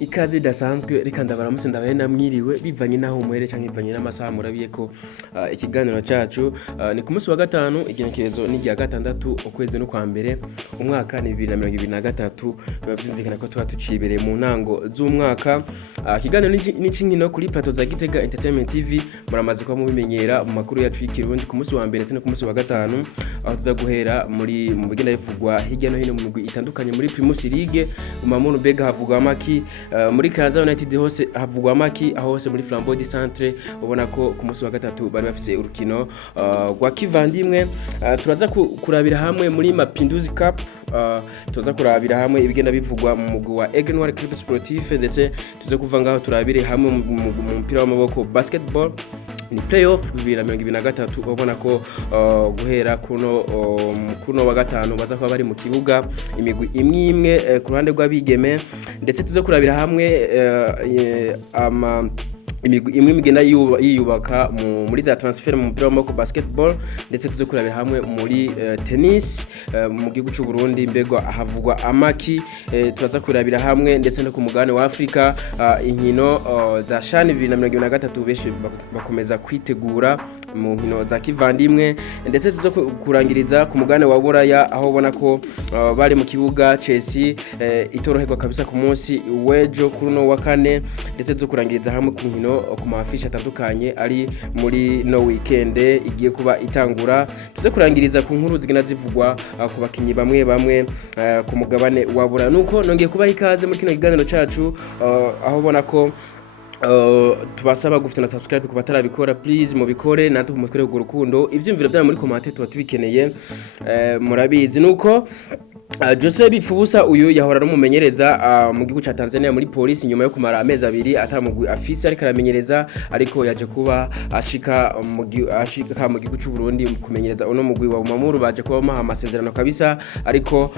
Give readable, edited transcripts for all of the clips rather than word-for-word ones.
ikaze idasanzwe reka ndabaramutse ndabaye namwiriwe bivanye naho muhere canke bivanye n'amasaha murabiye ko ikiganiro cacu ni ku munsi wa gatanu igenekerezo ni rya gatandatu ukwezi no kwa mbere umwaka ni 2023 biba vyumvikana ko tuba tucibereye mu ntango z'umwaka ikiganiro n'inkino kuri plateau za Gitega Entertainment TV muramaze ko mubimenyera mu makuru yacu y'ikirundi ku munsi wa mbere ndetse no ku munsi wa gatanu aho tuza guhera mu bigenda bivugwa hirya no hino mu migwi itandukanye muri Primus League umamuru bega havugwa amaki muri Kaza United hose havugwa amaki aho hose muri Flambeau du Centre ubona ko ku munsi wa gatatu bari bafise urukino rwa kivandimwe turaza kurabira hamwe muri Mapinduzi Cup tuza kurabira hamwe ibigenda bivugwa mu mugwi wa Aigle Noir Club Sportif ndetse tuza kuva ngaho turabire hamwe mu mupira w'amaboko basketball ni playoff 2023 ubona ko guhera kuno wa gatanu baza kuba bari mu kibuga imigwi imwe ku ruhande rw'abigeme ndetse tuzo kurabira hamwe imwe migenda yiyubaka muri za transfer mu mupira w'amaboko basketball ndetse tuzo kurabira hamwe muri tennis mu gihugu cy'u Burundi mbegwa havugwa amaki turaza kurabira hamwe ndetse no ku mugabane wa Afrika inkino za CHAN 2023 beshi bakomeza kwitegura mu nkino za kivandimwe ndetse tuzo kurangiriza ku mugabane wa Buraya aho ubona ko bari mu kibuga Chelsea itoroherwa kabisa ku munsi wejo kuruno wa kane ndetse tuzo kurangiriza hamwe ku nkino ku mafisha atandukanye ari muri no weekend igiye kuba itangura tuze kurangiriza ku nkuru zigena zivugwa ku bakinyi bamwe ku mugabane wa Buraya nuko nongeye kuba ikaze muri kino kiganiro cacu aho ubona ko tubasaba gufite na subscribe ku batarabikora please mubikore natwe mutwere urukundo ivyumviro bya muri comment tuba tubikeneye murabizi nuko Jose Bifubusa uyu yahora n'umumenyereza mu gihugu ca Tanzania muri police nyuma yo kumara amezi abiri atamugwi afise ariko aramenyereza ariko yaje kuba ashika mu gihugu cy'u Burundi kumenyereza uno mugwi wa Umamuru baje kuba maha amasezerano kabisa ariko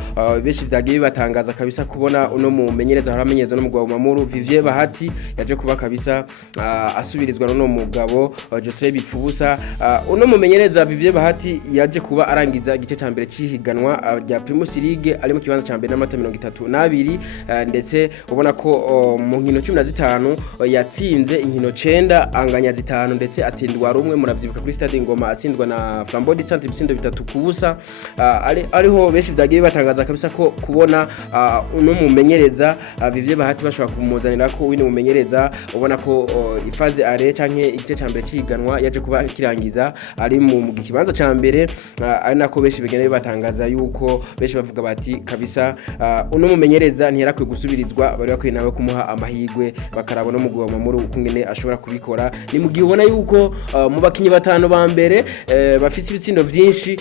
beshi byagiye batangaza kabisa kubona uno mumenyereza hora amenyereza no mugwi wa Umamuru Vivier Bahati yaje kuba kabisa asubirizwa no mugabo Jose Bifubusa uno mumenyereza Vivier Bahati yaje kuba arangiza igice ca mbere cihiganwa rya Primus League ari mu kibanza ca mbere n'amata 32 ndetse ubona ko mu nkino 15 yatsinze inkino 9 anganya zitanu ndetse atsindwa rumwe muravyibuka kuri Stade Ngoma atsindwa na Flambeau du Centre ibitsindo 3 kubusa ariho beshi byagiye batangaza kabisa ko kubona uno mumenyereza Vivier Bahati bashobora kumuzanira ko wine mumenyereza ubona ko ifaze are canke igice ca mbere ciganwa yaje kuba kirangiza ari mu kibanza ca mbere ari nako beshi bigenda batangaza yuko beshi bavuga bati kabisa uno mumenyereza ntiyarakwiye gusubirizwa bari bakwiye nawe kumuha amahigwe bakarabona mu gwa mamuru ukungene ashobora kubikora ni mu gihe ubona yuko mu bakinyi batanu ba mbere bafise ibitsindo vyinshi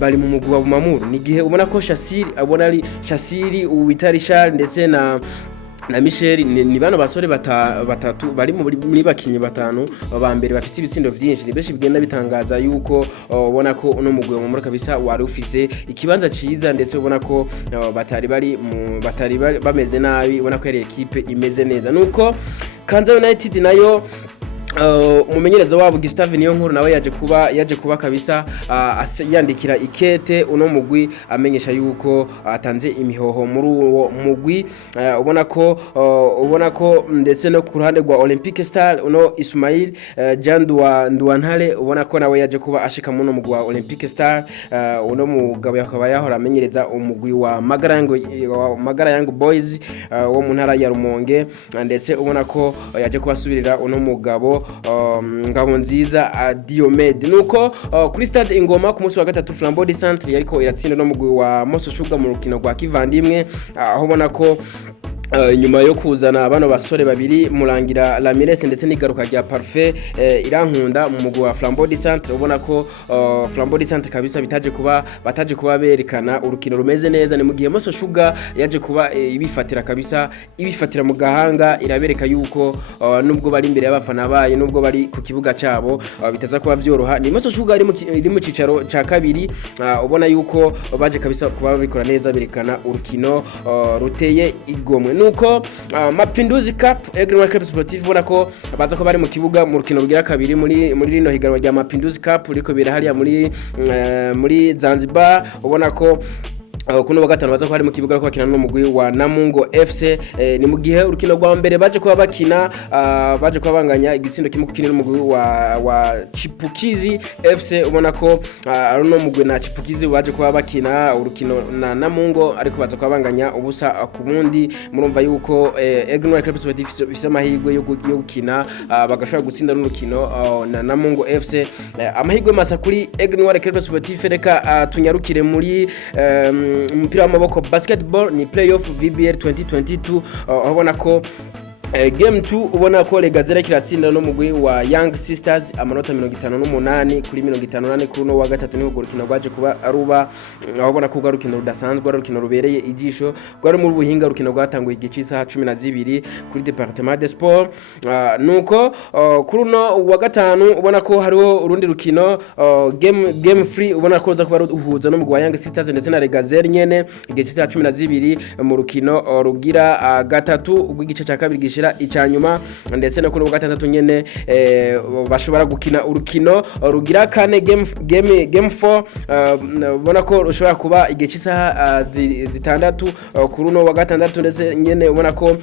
bari mu mugwa wa mamuru ni gihe ubona ko Shasiri abona ari Shasiri uwitari Charles ndetse na Michel ni bano basore batatu bari muri bakinyi batanu ba mbere bafise ibitsindo vyinshi ni beshi bigenda bitangaza yuko ubona ko uno mugwe mu kabisa wari ufise ikibanza ciza ndetse ubona ko batari bameze nabi ubona ko yari equipe imeze neza nuko Kanza United nayo umumenyereza wabo Gustave Niyonkuru nawe yaje kuba kabisa yandikira ikete uno mugwi amenyesha yuko atanze imihoho muri uwo mugwi ubona ko ndetse no ku ruhande rwa Olympique Star uno Ismail Nduwantare ubona ko nawe yaje kuba ashika mu no mugwi wa Olympique Star uno mugabo yakaba yahora amenyereza umugwi wa Magara Young Boys wo mu ntara ya Rumonge ndetse ubona ko yaje kubasubirira uno mugabo ngabo nziza Diomede nuko kuri Stade Ingoma ku munsi wa gatatu Flambeau du Centre yariko iratsinda no mugwi wa Moso Sugar mu rukino rwa kivandimwe aho ubona ko nyuma yo kuzana bano basore babiri murangira Ramirez ndetse n'igaruka rya Parfait irankunda mu mugwi wa Flambeau du Centre ubona ko Flambeau du Centre kabisa bataje kuba berekana urukino rumeze neza ni mu gihe Moso Sugar yaje kuba ibifatira mu gahanga irabereka yuko nubwo bari imbere y'abafana bayo nubwo bari ku kibuga cabo bitaza kuba vyoroha ni Moso Sugar iri mu cicaro ca kabiri ubona yuko baje kabisa kuba bikora neza berekana urukino ruteye igomwe nuko Mapinduzi Cup Aigle Noir Club Sportif ubona ko baza ko bari mu kibuga mu rukino rugira kabiri muri rino higanwa rya Mapinduzi Cup riko birahariya muri Zanzibar ubona ko kuno wa gatanu baza ko hari mu kibuga ko bakina n'umugwi wa Namungo FC. Ni mu gihe urukino rwa mbere baje kuba bakina baje kuba banganya igitsindo kimwe kukinira umugwi wa Chipukizi FC. Ubona ko ari no mugwi na Chipukizi baje kuba bakina urukino na Namungo ariko baza kuba banganya ubusa ku mundi. Murumva yuko Aigle Noir Club Sportif bifise amahirwe yo gukina bagashobora gutsinda n'urukino na Namungo FC. Amahirwe masa kuri Aigle Noir Club Sportif. Reka tunyarukire muri umupira w'amaboko basketball ni playoff VBL 2022. Ubona ko game 2 ubona ko Legazera kiratsinda no mugwi wa Young Sisters amanota 58 kuri 58 kuri no wa gatatu niho urukino rwaje kuba aruba. Ubona ko urukino rudasanzwe urukino rubereye ijisho rwari mu buhinga urukino rwatanguye igice cy'isaha 12 kuri Departement des Sports. Nuko kuri no wa gatanu ubona ko hariho urundi rukino game free ubona ko za kuba ruhuza no mugwi wa Young Sisters ndetse na Legazera nyene igice cy'isaha 12 mu rukino rugira gatatu ubw'igice cya kabiri gishira icyanyuma ndetse no kuri gatandatu nyene bashobora gukina urukino rugira kane game 4. Ubona ko ushobora kuba igihe cy'isaha zitandatu kuri no wa gatandatu ndetse nyene ubona ko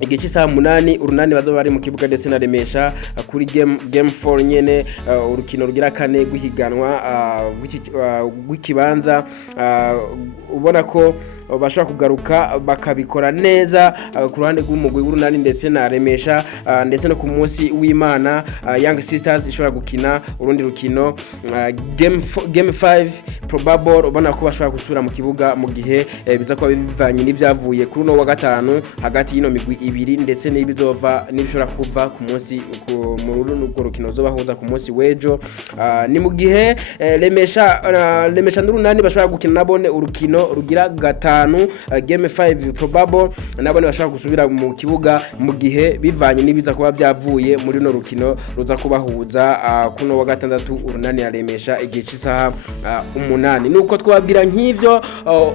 igihe cy'isaha 8 urunani bazo bari mu kibuga ndetse na Remesha kuri game 4 nyene urukino rugira kane guhiganwa w'ikibanza. Ubona ko bashaka kugaruka bakabikora neza ku ruhande rw'umugwi w'urunani ndetse na Remesha ndetse no ku munsi w'Imana Young Sisters ishobora gukina urundi rukino game 5 probable. Ubona ko bashaka gusubira mu kibuga mu gihe biza kuba bivanye n'ibyavuye kuri no wa gatanu hagati y'ino migwi ibiri ndetse n'ibizova n'ibishobora kuva ku munsi mu rukino zo bahuza ku munsi wejo. Ni mu gihe Remesha n'urunani bashobora gukina nabone urukino rugira gatanu game 5 probable nabone bashaka gusubira mu kibuga mu gihe bivanye nibiza kuba byavuye muri no rukino ruza kubahuza kuno wa gatandatu urunani ya Remesha igihe cy'isaha 8. Nuko twabwira nk'ivyo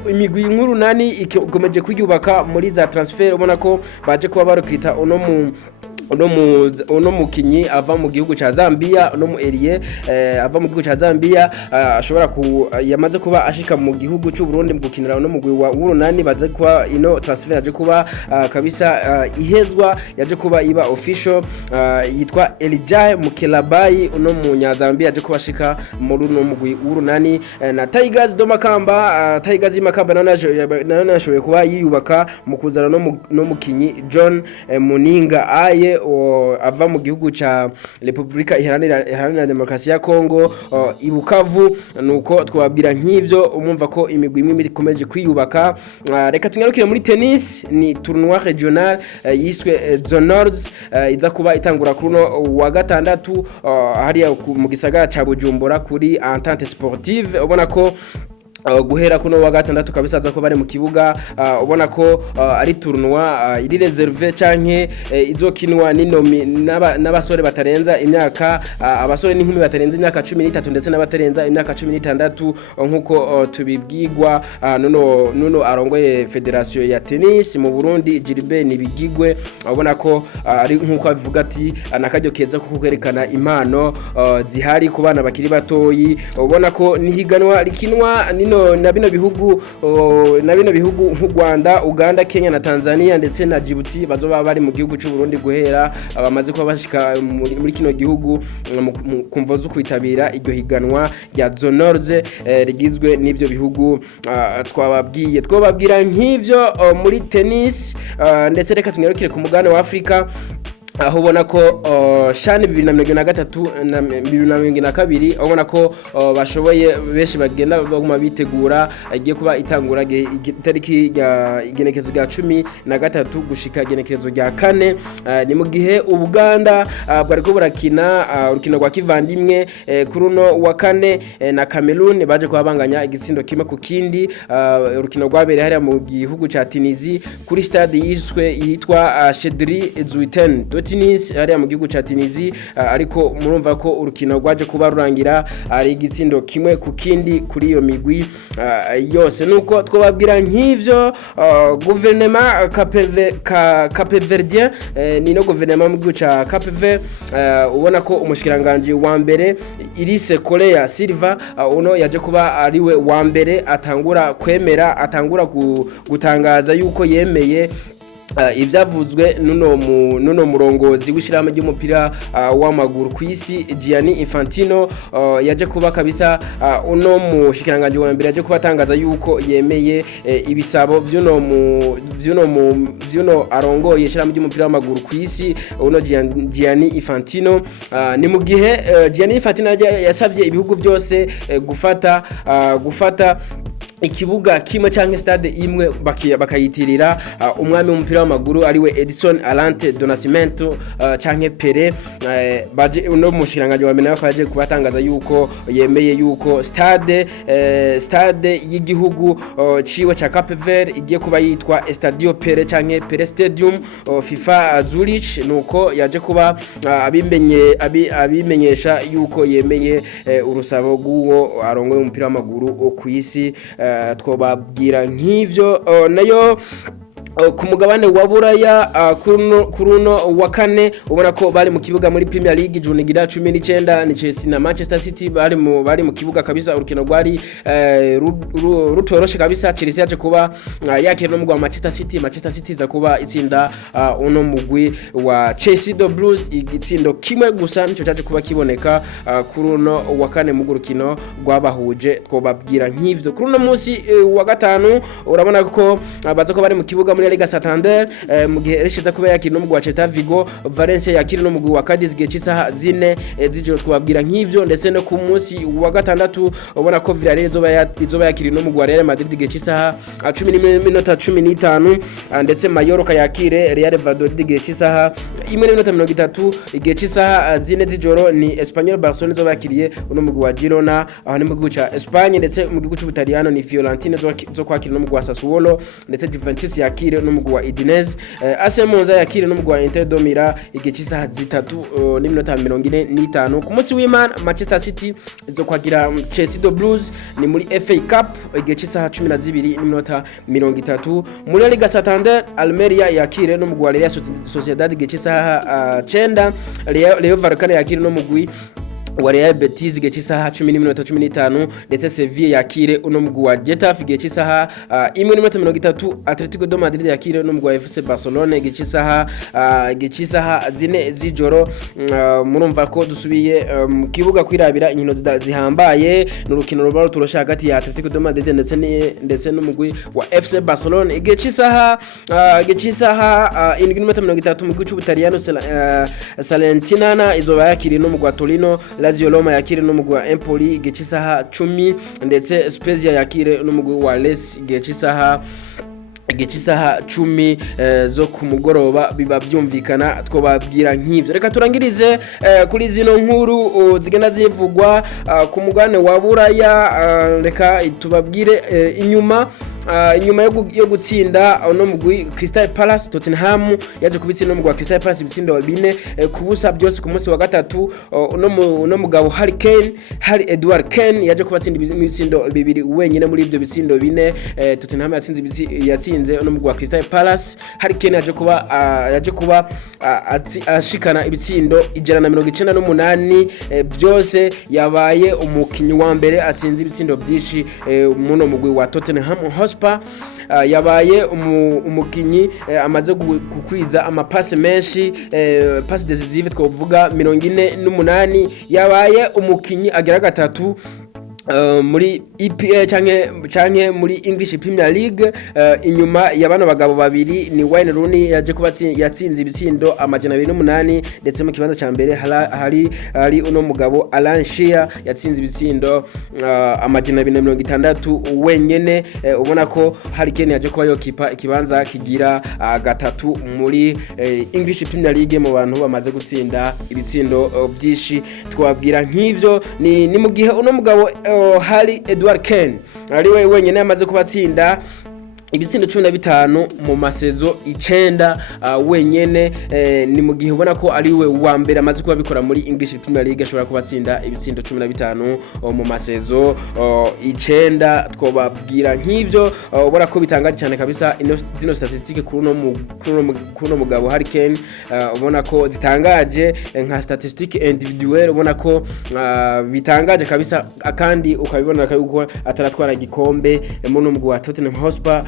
imigwi nk'urunani ikomeje kwiyubaka muri za transfer. Ubona ko baje kuba barukrita uno mukinyi ava mu gihugu ca Zambia no mu Elie ava mu gihugu ca Zambia ashobora yamaze kuba ashika mu gihugu cy'u Burundi mu gukinira no mugwi wa urunani baze kuba ino transfer yaje kuba kabisa ihezwa yaje kuba iba official. Yitwa Elijah Mukelabai uno munya Zambia yaje kuba ashika muri no mugwi urunani na Tigers do Makamba. Tigers Makamba none ashoboye kuba yiyubaka mu kuzana no mukinyi John Muninga aye ava mu gihugu ca Republika Iharanira Demokarasi ya Kongo ibukavu. Nuko twabwira nk'ivyo umumva ko imigwi imwe ikomeje kwiyubaka. Reka tungarukire muri tennis ni tournoi regional yiswe Zonors iza kuba itangura kuri no wa gatandatu hariya mu gisagara ca Bujumbura kuri Entente Sportive. Ubona ko guhera kuno wa gatandatu kabisa za ko bari mu kibuga. Ubona ko ari tournoi iri reserve canke izokinwa n'abasore batarenza imyaka abasore n'inkumi batarenza imyaka 13 ndetse n'abatarenza imyaka 16 nkuko tubibwirwa nuno arongoye Federation ya Tennis mu Burundi Gilbert Nibigigwe. Ubona ko ari nkuko avuga ati nakajyo keza ko kwerekana impano zihari ku bana bakiri batoyi. Ubona ko nihiganwa rikinwa na bino bihugu nk'u Rwanda, Uganda, Kenya na Tanzania ndetse na Djibouti bazoba bari mu gihugu cy'u Burundi guhera bamaze kuba bashika muri kino gihugu kumva zo kwitabira iryo higanwa rya Zonors rigizwe n'ivyo bihugu twababwira nk'ivyo muri tennis. Ndetse reka tunyarukire ku mugabane wa Afrika aho ubona ko shani 2023 na 2022 ubona ko bashoboye benshi bagenda baguma bitegura agiye kuba itangura itariki ya igenekezo rya 13 gushika igenekezo rya 4. Ni mu gihe Uganda bwariko burakina urukino rwa kivandimwe kuri no wa 4 na Cameroon baje kubanganya igitsindo kimwe ku kindi. Urukino rwabereye hariya mu gihugu ca Tunisia kuri stade yitwa Chedri Zouiten Tunis ari mu gihugu ca Tunisie ariko murumva ko urukino rwaje kuba rurangira ari igitsindo kimwe ku kindi kuri iyo migwi yose nuko twababwira nk'ivyo gouvernement Capeverdien ni no gouvernement mu gihugu ca Cape ubona ko umushikiranganje wa mbere Irise Korea Silva uno yaje kuba ariwe wa mbere atangura kwemera atangura gutangaza yuko yemeye ivyavuzwe nuno murongozi w'ishirama ry'umupira w'amaguru kw'isi Gianni Infantino yaje kuba kabisa uno mushikiranganje wa mbere yaje kuba atangaza yuko yemeye ibisabo vyuno arongoye ishirama ry'umupira w'amaguru kw'isi uno Gianni Infantino ni mu gihe Gianni Infantino yasavye ibihugu byose gufata ikibuga kimwe canke stade imwe bakayitirira umwami w'umupira w'amaguru ariwe Edison Alante do Nascimento canke Pele baje uno mushiranganje wa mbere yaje kubatangaza yuko yemeye yuko stade y'igihugu ciwe ca Cape Verde igiye kuba yitwa Estadio Pele canke Pele Stadium FIFA Zurich nuko yaje kuba abimenyesha yuko yemeye urusabo rw'uwo arongoye umupira w'amaguru kw'isi twobabwira nk'ivyo nayo ku mugabane wa Buraya kuruno wa kane ubona ko bari mu kibuga muri Premier League june gira 19 ni Chelsea na Manchester City bari mu kibuga kabisa urukino rwari rutoroshe kabisa Chelsea yaje kuba yakira no mugwa Manchester City za kuba itsinda uno mugwi wa Chelsea the Blues igitsindo kimwe gusa nico cyaje kuba kiboneka kuruno wa kane mu rukino rwabahuje twobabwira nk'ivyo kuruno munsi wa gatanu urabona ko baza ko bari mu kibuga muri Liga Santander mu gihe rishiza kuba yakira no mugwa Celta Vigo Valencia yakira no mugwa wa Cadiz gihe cy'isaha 4 z'ijoro twabwira nk'ivyo ndetse no ku munsi wa gatandatu ubona ko Villarreal izoba yakira no mugwa Real Madrid gihe cy'isaha 10:15 ndetse Mallorca yakire Real Valladolid gihe cy'isaha 1:30 igihe cy'isaha 4 z'ijoro ni Espanyol Barcelona izoba yakiriye no mugwa wa Girona aho ni mu gihugu ca Espagne ndetse mu gihugu c'Ubutaliyano ni Fiorentina zo kwakira no mugwa Sassuolo ndetse Juventus yakire no mugwa Udinese AC Monza yakire no mugwa Inter de Milan igihe cy'isaha 3:45 ku munsi w'Imana Manchester City zo kwagira Chelsea the Blues ni muri FA Cup igihe cy'isaha 12:30 muri Liga Santander Almeria yakire no mugwa Real Sociedad igihe cy'isaha 9 Leo Vallecano yakire no mugwi wa Real Betis gihe cy'isaha 10:15 ndetse Sevilla yakire uno mugwi wa Getafe gihe cy'isaha 1:30 Atletico de Madrid yakire no mugwi wa FC Barcelona gihe cy'isaha 4 z'ijoro murumva ko dusubiye mu kibuga kwirabira inkino zihambaye n'urukino ruba turosha hagati ya Atletico de Madrid ndetse no mugwi wa FC Barcelona gihe cy'isaha 7:30 mu gihugu cy'Ubutaliyano Salernitana izoba yakire no mugwi wa Torino Lazio Roma yakire no mugwi wa Empoli gihe cy'isaha 10 ndetse Spezia yakire no mugwi wa Lecce gihe cy'isaha 10 zo ku mugoroba biba byumvikana twobabwira nk'ivyo reka turangirize kuri zino nkuru zigenda zivugwa ku mugane wa Buraya reka tubabwire inyuma yo gutsinda no mugwi Crystal Palace Tottenham yaje kubitsinda no mugwi Crystal Palace ibitsindo 4 kubusa byose ku munsi wa gatatu no mugabo Harry Edward Kane yaje kubatsinda ibitsindo 2 wenyine muri ibyo bitsindo 4 Tottenham yatsinze no mugwi Crystal Palace Harry Kane yaje kuba ashikana ibitsindo 198 byose yabaye umukinyi wa mbere atsinze ibitsindo byinshi muno mugwi wa Tottenham yabaye umukinyi amaze gukwiza amapase menshi passe decisive twovuga 48 yabaye umukinyi agera gatatu muri EPA canke muri English Premier League inyuma y'abana bagabo babiri ni Wayne Rooney yaje kuba yatsinze ibitsindo 208 ndetse mu kibanza ca mbere hari uno mugabo Alan Shearer yatsinze ibitsindo 260 wenyene ubona ko Harry Kane yaje kuba yokipa ikibanza kigira gatatu muri English Premier League mu bantu bamaze gutsinda ibitsindo byinshi twabwira nk'ivyo ni mu gihe uno mugabo Harry Edward Kane ari wenyine yamaze kubatsinda ibitsindo 15 mu masezo 9 wenyene, ni mu gihe ubona ko ari we wa mbere amaze kuba bikora muri English Premier League ashobora kubatsinda ibitsindo 15 mu masezo 9. Twobabwira nk'ivyo ubona ko bitangaje cyane kabisa zino statistique kuno mugabo Harry Kane, ubona ko zitangaje nka statistique individuelle, ubona ko bitangaje kabisa, akandi ukabibona ko ataratwara igikombe mu numugwi wa Tottenham Hotspur,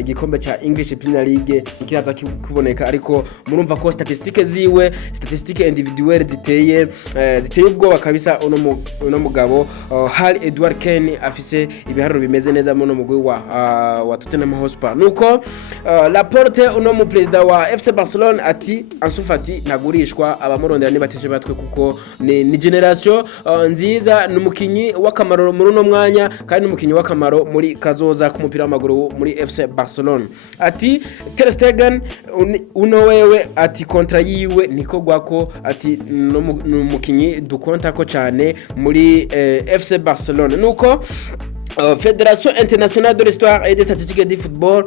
igikombe cha English Premier League ikiraza kuboneka, ariko murumva ko statistique individuelle ziteye ubwoba kabisa. Uno mugabo Harry Edward Kane afise ibiharuro bimeze neza mu numugwi wa Tottenham Hotspur. Nuko Laporte uno mu president wa FC Barcelona ati Ansu Fati ntagurishwa, abamurondera nibateje batwe kuko ni generation nziza, n'umukinyi w'akamaro muri uno mwanya kandi n'umukinyi w'akamaro muri kazoza ku mupira w'amaguru muri FC Barcelona. Ati Ter Stegen uno wewe ati kontra yiwe niko gwako, ati n'umukinyi dukonta ko cyane muri FC Barcelona. Nuko Fédération internationale de l'histoire et des statistiques du football,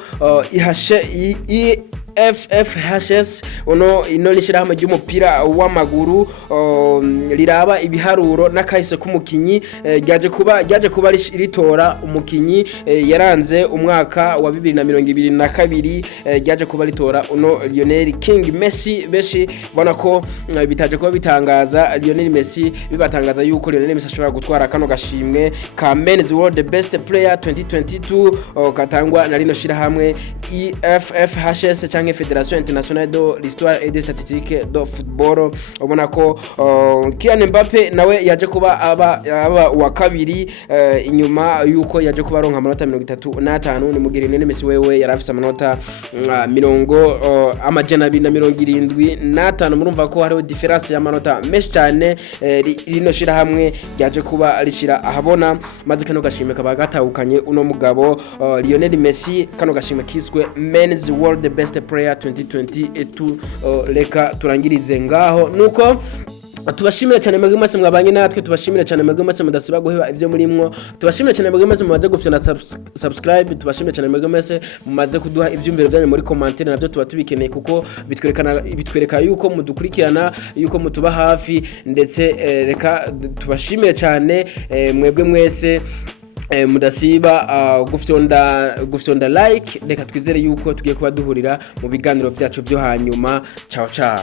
FFHS ino nishirahamwe ry'umupira w'amaguru liraba ibiharuro n'akahise k'umukinyi, ryaje kuba ritora umukinyi yaranze umwaka wa 2022, ryaje kuba ritora uno Lionel King Messi. Beshi bona ko bitaje kuba bitangaza Lionel Messi, bibatangaza yuko Lionel Messi ashobora gutwara kano gashimwe ka Men's World Best Player 2022 katangwa na rino shirahamwe FFHS canke Fédération internationale de l'histoire et des statistiques de football. Ubona ko Kylian Mbappe nawe yaje kuba aba wa kabiri, inyuma yuko yaje kuba ronka amanota 35, ni mugire Lionel Messi wewe yarafise amanota 275. Murumva ko hariho difference y'amanota menshi cyane. Rino shira hamwe yaje kuba rishira ahabona, maze kano gashimwe kaba gatahukanye uno mugabo Lionel Messi, kano gashimwe kiswe Men's World Best Player 2022. Reka turangirize ngaho. Nuko tubashimira cyane mwebwe mwese mwabanye natwe, tubashimira cyane mwebwe mwese mudasiba guheba ivyo murimwo, tubashimira cyane mwebwe mwese mumaze gufyona subscribe, tubashimira cyane mwebwe mwese mumaze kuduha ivyumbiro byanyu muri commentaire, navyo tuba tubikeneye kuko bitwereka yuko mudukurikirana, yuko mutuba hafi, ndetse reka tubashimire cyane mwebwe mwese mudasiba gufyonda like. Reka twizere yuko tugiye kuba duhurira mu biganiro byacu byo hanyuma. Ciao ciao.